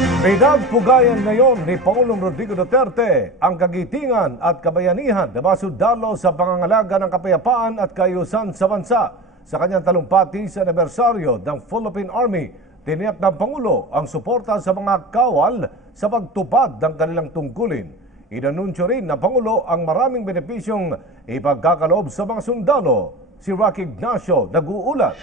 Pinagpugayan ngayon ni Pangulong Rodrigo Duterte ang kagitingan at kabayanihan na masundalo sa pangangalaga ng kapayapaan at kaayusan sa bansa. Sa kanyang talumpati sa anibersaryo ng Philippine Army, tiniyak ng Pangulo ang suporta sa mga kawal sa pagtupad ng kanilang tungkulin. Inanunsyo rin ng Pangulo ang maraming benepisyong ipagkakaloob sa mga sundalo. Si Rocky Ignacio nag-uulat.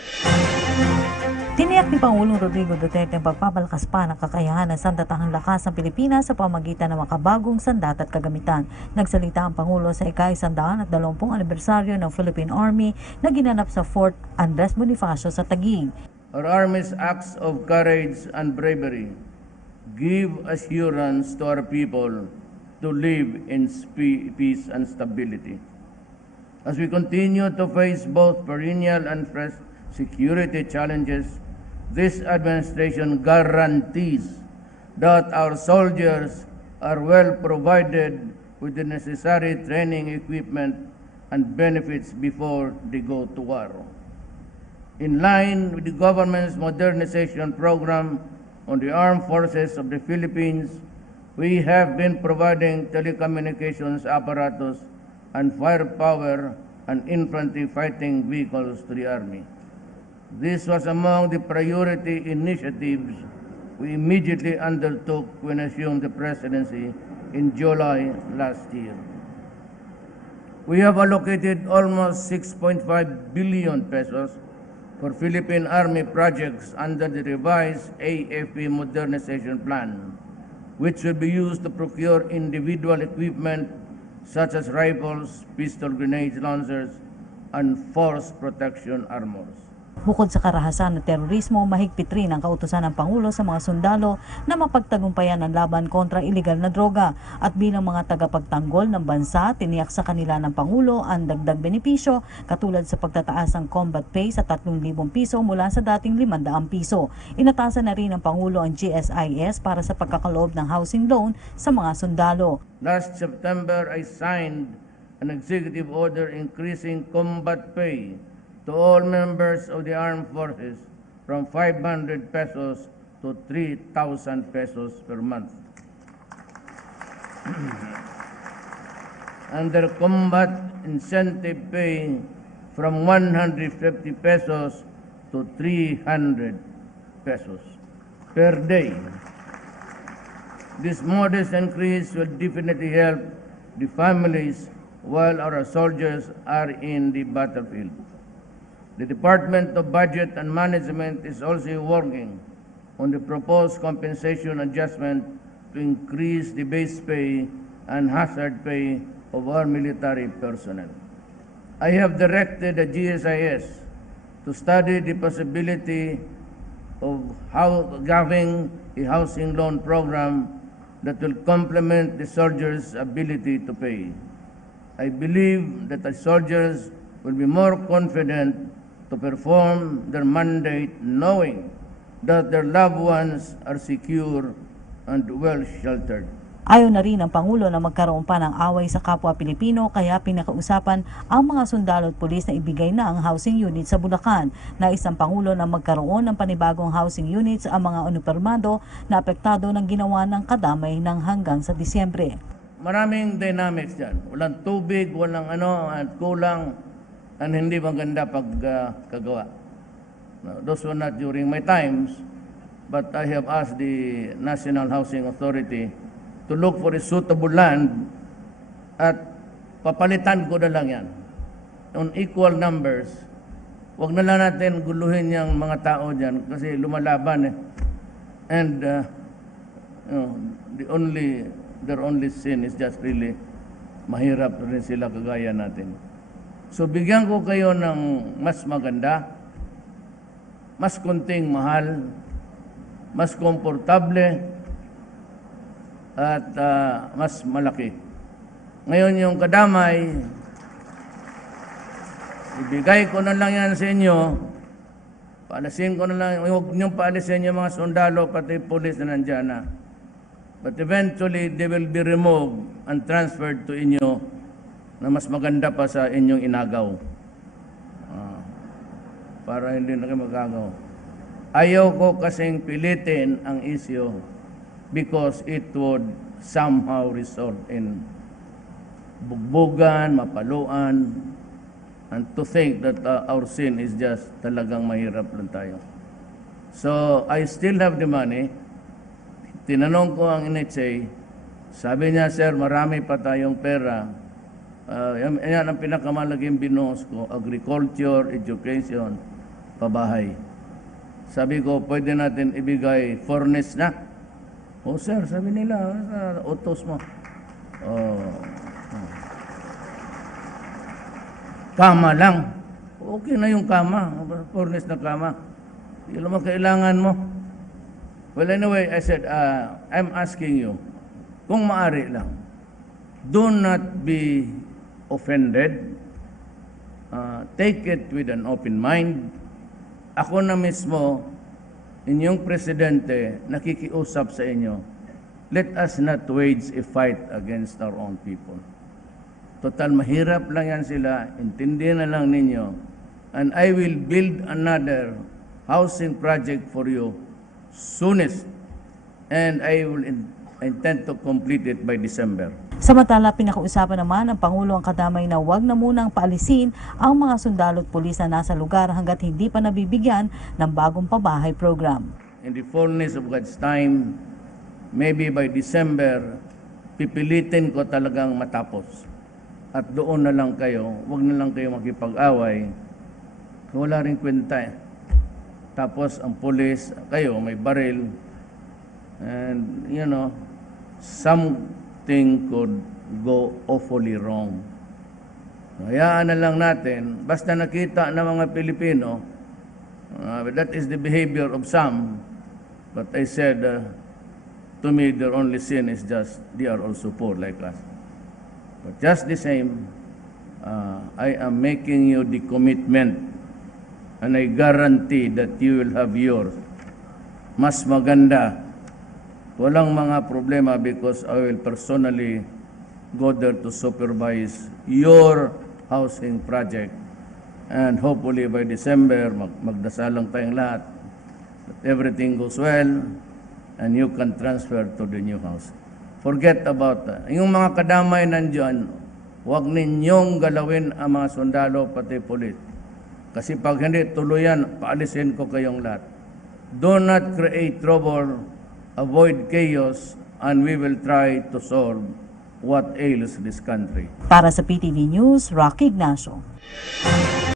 Tiniyak ni Pangulong Rodrigo Duterte ang pagpapalakas pa ng kakayahan ng sandatahang lakas ng Pilipinas sa pamamagitan ng makabagong sandata at kagamitan. Nagsalita ang Pangulo sa ika-120 anibersaryo ng Philippine Army na ginanap sa Fort Andres Bonifacio sa Taguig. Our Army's acts of courage and bravery give assurance to our people to live in peace and stability. As we continue to face both perennial and fresh security challenges, this administration guarantees that our soldiers are well provided with the necessary training, equipment, and benefits before they go to war. In line with the government's modernization program on the armed forces of the Philippines, we have been providing telecommunications apparatus and firepower and infantry fighting vehicles to the Army. This was among the priority initiatives we immediately undertook when assumed the presidency in July last year. We have allocated almost 6.5 billion pesos for Philippine Army projects under the revised AFP modernization plan, which will be used to procure individual equipment such as rifles, pistol grenade launchers, and force protection armors. Bukod sa karahasan ng terorismo, mahigpit rin ang kautusan ng Pangulo sa mga sundalo na mapagtagumpayan ang laban kontra iligal na droga. At bilang mga tagapagtanggol ng bansa, tiniyak sa kanila ng Pangulo ang dagdag benepisyo katulad sa pagtataas ng combat pay sa 3,000 piso mula sa dating 500 piso. Inatasan na rin ng Pangulo ang GSIS para sa pagkakaloob ng housing loan sa mga sundalo. Last September, I signed an executive order increasing combat pay to all members of the armed forces from 500 pesos to 3,000 pesos per month. Under combat incentive pay from 150 pesos to 300 pesos per day. This modest increase will definitely help the families while our soldiers are in the battlefield. The Department of Budget and Management is also working on the proposed compensation adjustment to increase the base pay and hazard pay of our military personnel. I have directed the GSIS to study the possibility of having a housing loan program that will complement the soldiers' ability to pay. I believe that the soldiers will be more confident to perform their mandate knowing that their loved ones are secure and well sheltered. Ayaw na rin ng Pangulo na magkaroon pa ng away sa kapwa Pilipino kaya pinakausapan ang mga sundalo at pulis na ibigay na ang housing unit sa Bulacan. Nais ng Pangulo na magkaroon ng panibagong housing units ang mga uniformado na apektado ng ginawa ng kadamay ng hanggang sa Disyembre. Maraming dynamics dyan. Walang tubig, walang at kulang. And hindi maganda pagkagawa. Those were not during my times, but I have asked the National Housing Authority to look for a suitable land at papalitan ko na lang yan on equal numbers. Huwag na lang natin guluhin yung mga tao dyan kasi lumalaban And their only sin is just really mahirap rin sila kagaya natin. So bigyan ko kayo ng mas maganda, mas konting mahal, mas komportable, at mas malaki. Ngayon yung kadamay, ibigay ko na lang yan sa inyo, paalisin ko na lang, huwag niyong paalisin yung mga sundalo, pati pulis na nandyan na. But eventually, they will be removed and transferred to inyo na mas maganda pa sa inyong inagaw. Para hindi na kayo magagaw. Ayaw ko kasing pilitin ang isyo because it would somehow result in bugbugan, mapaluan, and to think that our sin is just talagang mahirap lang tayo. So, I still have the money. Tinanong ko ang NHA, sabi niya, sir, marami pa tayong pera. Yan ang pinakamalaging binuhos ko, agriculture, education, pabahay. Sabi ko, pwede natin ibigay furnace na. O sir, sabi nila, utos mo. Kama lang. Okay na yung kama, furnace na kama. Yun naman kailangan mo. Well, anyway, I said, I'm asking you, kung maaari lang, do not be offended. Take it with an open mind. Ako na mismo, inyong presidente, nakikiusap sa inyo, let us not wage a fight against our own people. Total, mahirap lang yan sila, intindihan na lang ninyo, and I will build another housing project for you soonest, and I will intend to complete it by December. Samantala, pinakausapan naman ng Pangulo ang kadamay na huwag na munang paalisin ang mga sundalo at pulis na nasa lugar hanggat hindi pa nabibigyan ng bagong pabahay program. In the fullness of God's time, maybe by December, pipilitin ko talagang matapos. At doon na lang kayo, huwag na lang kayo makipag-away. Wala rin kwenta eh. Tapos ang pulis, kayo may baril. And you know, something could go awfully wrong. Hayaan na lang natin, basta nakita ng mga Pilipino, that is the behavior of some. But I said, to me, their only sin is just, they are also poor like us. But just the same, I am making you the commitment, and I guarantee that you will have yours. Mas maganda. Walang mga problema because I will personally go there to supervise your housing project. And hopefully by December, magdasal lang tayong lahat. That everything goes well and you can transfer to the new house. Forget about that. Yung mga kadamay nandiyan, huwag ninyong galawin ang mga sundalo pati pulis. Kasi pag hindi tuluyan, paalisin ko kayong lahat. Do not create trouble, avoid chaos, and we will try to solve what ails this country. Para sa PTV News, Rocky Ignacio.